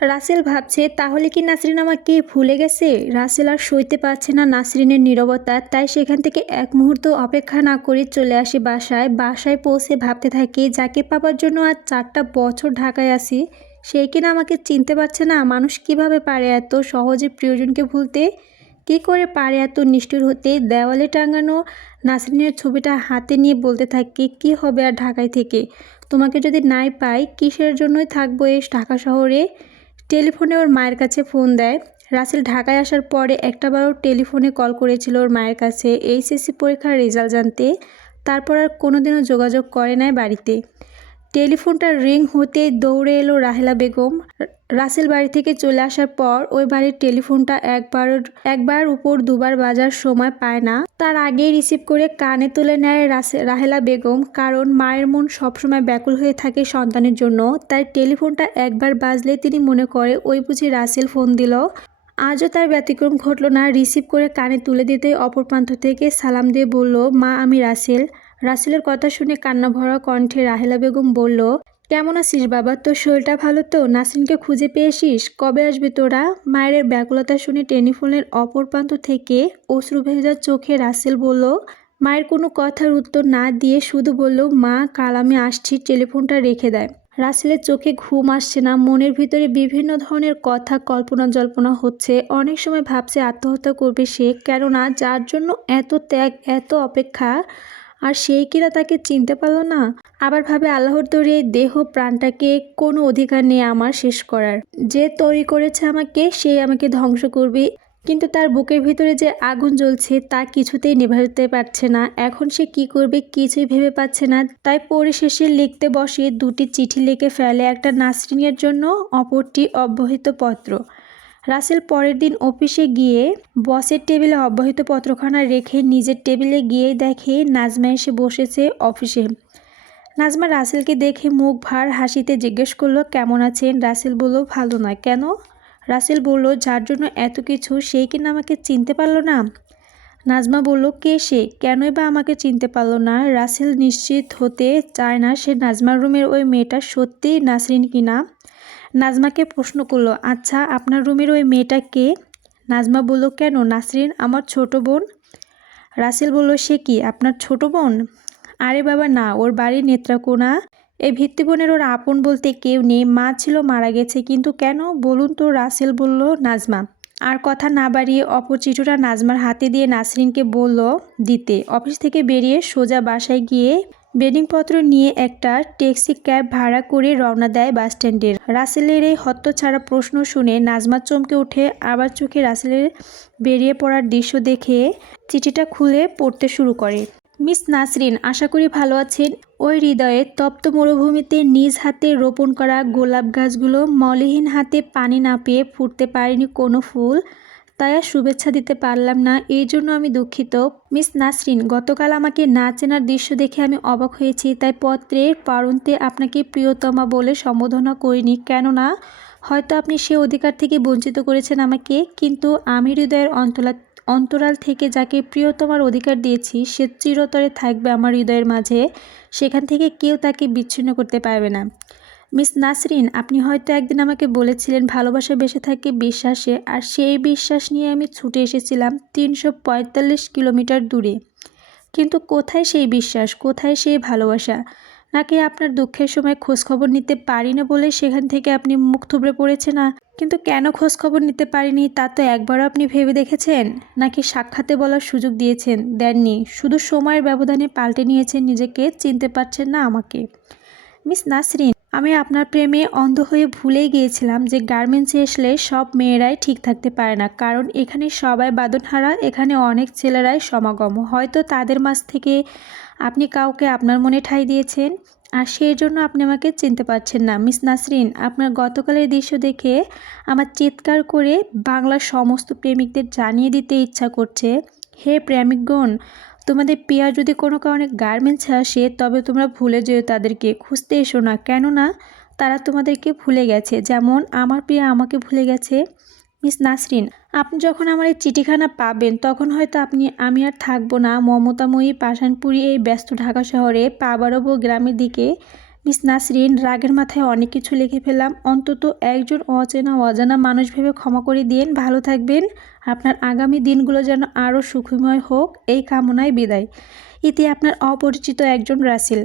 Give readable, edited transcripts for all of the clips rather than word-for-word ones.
রাসেল ভাবছে তাহলে কি নাসরিন আমাকে ভুলে গেছে। রাসেল আর সইতে পারছে না নাসরিনের নীরবতা, তাই সেখান থেকে এক মুহূর্ত অপেক্ষা না করে চলে আসে বাসায় পৌঁছে ভাবতে থাকি যাকে পাবার জন্য আজ 4টা বছর ঢাকায় আসি সে কিনা আমাকে চিনতে পারছে না। মানুষ কিভাবে পারে এত সহজে প্রিয়জনকে ভুলতে, কি করে পারে এত নিষ্ঠুর হতে। দেওয়ালে টাঙানো নাসরিনের ছবিটা হাতে নিয়ে বলতে থাকি কি হবে আর ঢাকায় থেকে, তোমাকে যদি নাই পাই কিসের জন্যই থাকবো এই ঢাকা শহরে। টেলিফোনে ওর মায়ের কাছে ফোন দেয়। রাসেল ঢাকায় আসার পরে একটাবারও টেলিফোনে কল করেছিল ওর মায়ের কাছে এইচএসসি পরীক্ষার রেজাল্ট জানতে, তারপর আর কোনোদিনও যোগাযোগ করে নাই বাড়িতে। টেলিফোনটা রিং হতেই দৌড়ে এলো রাহেলা বেগম। রাসেল বাড়ি থেকে চলে আসার পর ওই বাড়ির টেলিফোনটা একবার উপর দুবার বাজার সময় পায় না, তার আগেই রিসিভ করে কানে তুলে নেয় রাহেলা বেগম, কারণ মায়ের মন সবসময় ব্যাকুল হয়ে থাকে সন্তানের জন্য। তাই টেলিফোনটা একবার বাজলে তিনি মনে করে ওই বুঝি রাসেল ফোন দিল। আজও তার ব্যতিক্রম ঘটল না। রিসিভ করে কানে তুলে দিতে অপর প্রান্ত থেকে সালাম দিয়ে বলল, মা আমি রাসেল। রাসেলের কথা শুনে কান্না ভরা কণ্ঠে রাহেলা বেগম বলল, কেমন আছিস বাবা, তোর শরীরটা ভালো তো? নাসরিনকে খুঁজে পেয়েছিস? কবে আসবে তোরা? মায়ের ব্যাকুলতা শুনে টেলিফোনের অপর প্রান্ত থেকে অশ্রু ভেজা চোখে রাসেল বলল, মায়ের কোনো কথার উত্তর না দিয়ে শুধু বলল, মা কাল আমি আসছি। টেলিফোনটা রেখে দেয়। রাসেলের চোখে ঘুম আসছে না, মনের ভিতরে বিভিন্ন ধরনের কথা কল্পনা জল্পনা হচ্ছে। অনেক সময় ভাবছে আত্মহত্যা করবে সে, কেননা যার জন্য এত ত্যাগ এত অপেক্ষা, আর সেই কিনা তাকে চিনতে পারলো না। আবার ভাবে আল্লাহর তৈরি এই দেহ প্রাণটাকে কোনো অধিকার নেই আমার শেষ করার। যে তৈরি করেছে আমাকে সেই আমাকে ধ্বংস করবে, কিন্তু তার বুকের ভিতরে যে আগুন জ্বলছে তা কিছুতেই নেভাতে পারছে না। এখন সে কি করবে কিছুই ভেবে পাচ্ছে না। তাই পরিশেষে লিখতে বসে 2টি চিঠি লিখে ফেলে, একটা নাসরিনের জন্য, অপরটি অব্যাহত পত্র। রাসেল পরের দিন অফিসে গিয়ে বসের টেবিলে অব্যাহত পত্রখানা রেখে নিজের টেবিলে গিয়ে দেখে নাজমা এসে বসেছে অফিসে। নাজমা রাসেলকে দেখে মুখ ভার হাসিতে জিজ্ঞেস করলো, কেমন আছেন? রাসেল বলল, ভালো নয়। কেন? রাসেল বলল, যার জন্য এত কিছু সেই কিনা আমাকে চিনতে পারলো না। নাজমা বলল, কে সে? কেনই বা আমাকে চিনতে পারলো না? রাসেল নিশ্চিত হতে চায় না সে নাজমার রুমের ওই মেয়েটা সত্যিই নাসরিন কিনা। নাজমাকে প্রশ্ন করলো, আচ্ছা আপনার রুমের ওই মেয়েটা কে? নাজমা বলল, কেন? নাসরিন আমার ছোট বোন। রাসেল বলল, সে কি আপনার ছোট বোন? আরে বাবা না, ওর বাড়ি নেত্রাকোনা। এই ভিত্তিবোনের ওর আপন বলতে কেউ নেই, মা ছিল মারা গেছে। কিন্তু কেন বলুন তো? রাসেল বলল। নাজমা আর কথা না বাড়িয়ে অপর চিঠিটা নাজমার হাতে দিয়ে নাসরিনকে বলল দিতে। অফিস থেকে বেরিয়ে সোজা বাসায় গিয়ে বেডিংপত্র নিয়ে একটা ট্যাক্সি ক্যাব ভাড়া করে রওনা দেয় বাস স্ট্যান্ডের। রাসেলের এই হতচ্ছাড়া প্রশ্ন শুনে নাজমা চমকে উঠে, আবার চোখে রাসেলের বেরিয়ে পড়ার দৃশ্য দেখে চিঠিটা খুলে পড়তে শুরু করে। মিস নাসরিন, আশা করি ভালো আছেন। ওই হৃদয়ে তপ্ত মরুভূমিতে নিজ হাতে রোপণ করা গোলাপ গাছগুলো মলিহীন হাতে পানি না পেয়ে ফুটতে পারেনি কোনো ফুল, তাই আর শুভেচ্ছা দিতে পারলাম না, এই জন্য আমি দুঃখিত। মিস নাসরিন, গতকাল আমাকে না চেনার দৃশ্য দেখে আমি অবাক হয়েছি, তাই পত্রের প্রারন্তে আপনাকে প্রিয়তমা বলে সম্বোধনা করিনি, কেননা হয়তো আপনি সে অধিকার থেকে বঞ্চিত করেছেন আমাকে। কিন্তু আমি হৃদয়ের অন্তরাল থেকে যাকে প্রিয়তমার অধিকার দিয়েছি সে চিরতরে থাকবে আমার হৃদয়ের মাঝে, সেখান থেকে কেউ তাকে বিচ্ছিন্ন করতে পারবে না। মিস নাসরিন, আপনি হয়তো একদিন আমাকে বলেছিলেন ভালোবাসা বেঁচে থাকে বিশ্বাসে, আর সেই বিশ্বাস নিয়ে আমি ছুটে এসেছিলাম 345 কিলোমিটার দূরে। কিন্তু কোথায় সেই বিশ্বাস, কোথায় সেই ভালোবাসা? নাকি আপনার দুঃখের সময় খোঁজখবর নিতে পারি না বলে সেখান থেকে আপনি মুখ থুবড়ে পড়েছে না? কিন্তু কেন খোঁজখবর নিতে পারিনি তা তো একবারও আপনি ভেবে দেখেছেন? নাকি সাক্ষাতে বলার সুযোগ দিয়েছেন? দেননি, শুধু সময়ের ব্যবধানে পাল্টে নিয়েছেন নিজেকে, চিনতে পারছেন না আমাকে। মিস নাসরিন, আমি আপনার প্রেমে অন্ধ হয়ে ভুলেই গিয়েছিলাম যে গার্মেন্টসে আসলে সব মেয়েরাই ঠিক থাকতে পারে না, কারণ এখানে সবাই বাঁধনহারা, এখানে অনেক ছেলেরাই সমাগম। হয়তো তাদের মাঝ থেকে আপনি কাউকে আপনার মনে ঠাঁই দিয়েছেন, আর সেই জন্য আপনি আমাকে চিনতে পারছেন না। মিস নাসরিন, আপনার গতকালের দৃশ্য দেখে আমার চিৎকার করে বাংলার সমস্ত প্রেমিকদের জানিয়ে দিতে ইচ্ছা করছে, হে প্রেমিকগণ, তোমাদের পিয়া যদি কোনো কারণে গার্মেন্টসে আসে তবে তোমরা ভুলে যেও, তাদেরকে খুঁজতে এসো না, কেননা তারা তোমাদেরকে ভুলে গেছে, যেমন আমার প্রিয়া আমাকে ভুলে গেছে। মিস নাসরিন, আপনি যখন আমার এই চিঠিখানা পাবেন তখন হয়তো আমি আর থাকবো না মমতাময়ী পাষাণপুরী এই ব্যস্ত ঢাকা শহরে, পা বাড়াবো গ্রামের দিকে, মিস নাসরিন, রাগের মাথায় অনেক কিছু লিখে ফেললাম। অন্তত একজন অজানা মানুষ ভেবে ক্ষমা করে দিন। ভালো থাকবেন। আপনার আগামী দিনগুলো যেন আরও সুখময় হোক, এই কামনায় বিদায়। ইতি আপনার অপরিচিত একজন রাসেল।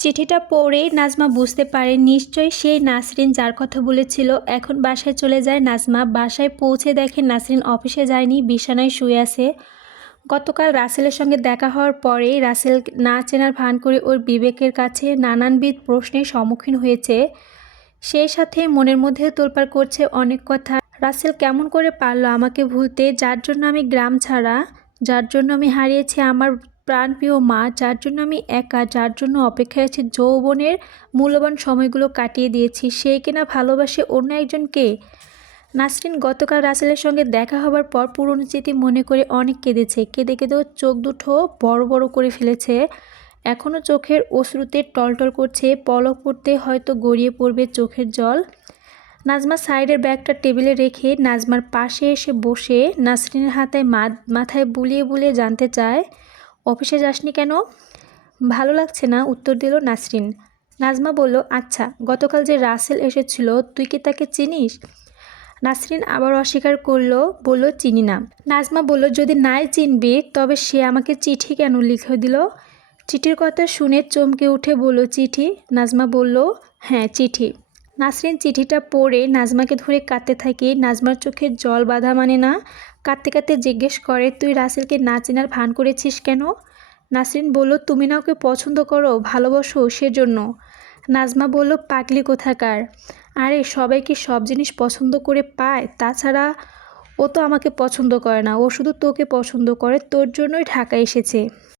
চিঠিটা পড়ে নাজমা বুঝতে পারে নিশ্চয়ই সেই নাসরিন যার কথা বলেছিল। এখন বাসায় চলে যায় নাজমা। বাসায় পৌঁছে দেখে নাসরিন অফিসে যায়নি, বিছানায় শুয়ে আছে। গতকাল রাসেলের সঙ্গে দেখা হওয়ার পরেই রাসেল না চেনার ভান করে ওর বিবেকের কাছে নানানবিধ প্রশ্নের সম্মুখীন হয়েছে। সেই সাথে মনের মধ্যেও তোলপাড় করছে অনেক কথা। রাসেল কেমন করে পারলো আমাকে ভুলতে, যার জন্য আমি গ্রাম ছাড়া, যার জন্য আমি হারিয়েছি আমার প্রাণপ্রিয় মা, যার জন্য আমি একা, যার জন্য অপেক্ষায় আছি যৌবনের মূল্যবান সময়গুলো কাটিয়ে দিয়েছি, সেই কিনা ভালোবাসে অন্য একজনকে। নাসরিন গতকাল রাসেলের সঙ্গে দেখা হবার পর পুরনো স্মৃতি মনে করে অনেক কেঁদেছে। কেঁদে কেঁদেও চোখ দুটো বড় বড় করে ফেলেছে। এখনও চোখের অশ্রুতে টলটল করছে, পলক পড়তে হয়তো গড়িয়ে পড়বে চোখের জল। নাজমা সাইডের ব্যাগটা টেবিলে রেখে নাজমার পাশে এসে বসে নাসরিনের হাতে মাথায় বুলিয়ে বুলিয়ে জানতে চায়, অফিসে যাসনি কেন? ভালো লাগছে না, উত্তর দিল নাসরিন। নাজমা বলল, আচ্ছা, গতকাল যে রাসেল এসেছিল তুই কি তাকে চিনিস? নাসরিন আবার অস্বীকার করলো, বলল, চিনি না। নাজমা বলল, যদি নাই চিনবি তবে সে আমাকে চিঠি কেন লিখে দিল? চিঠির কথা শুনে চমকে উঠে বলল, চিঠি? নাজমা বলল, হ্যাঁ, চিঠি। নাসরিন চিঠিটা পড়ে নাজমাকে ধরে কাঁদতে থাকে। নাজমার চোখে জল বাঁধা মানে না। কাঁদতে কাঁদতে জিজ্ঞেস করে, তুই রাসেলকে না চেনার ভান করেছিস কেন? নাসরিন বলল, তুমি না ওকে পছন্দ করো, ভালোবাসো, সেজন্য। নাজমা বলল, পাগলি কোথাকার। আরে সবাই কি সব জিনিস পছন্দ করে পায়? তাছাড়া ও তো আমাকে পছন্দ করে না, ও শুধু তোকে পছন্দ করে, তোর জন্যই ঢাকা এসেছে।